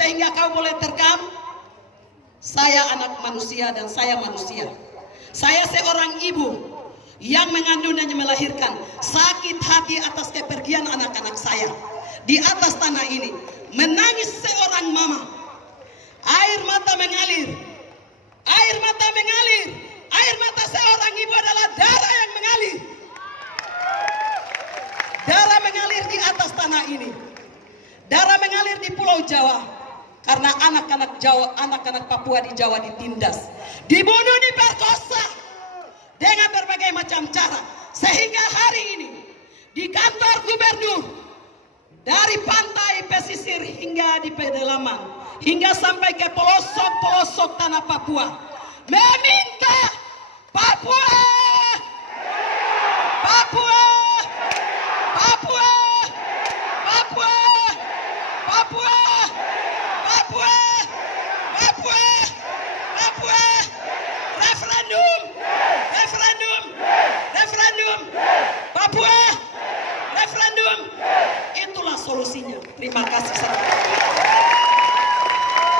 sehingga kau boleh terekam. Saya anak manusia dan saya manusia. Saya seorang ibu yang mengandung dan melahirkan, sakit hati atas kepergian anak-anak saya di atas tanah ini. Menangis seorang mama, air mata mengalir, air mata mengalir. Air mata seorang ibu adalah darah yang mengalir. Darah mengalir di atas tanah ini. Darah mengalir di Pulau Jawa karena anak-anak Jawa, anak-anak Papua di Jawa ditindas, dibunuh, diperkosa dengan berbagai macam cara, sehingga hari ini di kantor gubernur, dari pantai pesisir hingga di pedalaman, hingga sampai ke pelosok-pelosok tanah Papua, meminta Papua, Papua, Papua, Papua, Papua, Papua, Papua, Papua, referendum, referendum, referendum, Papua, referendum. Itulah solusinya. Terima kasih.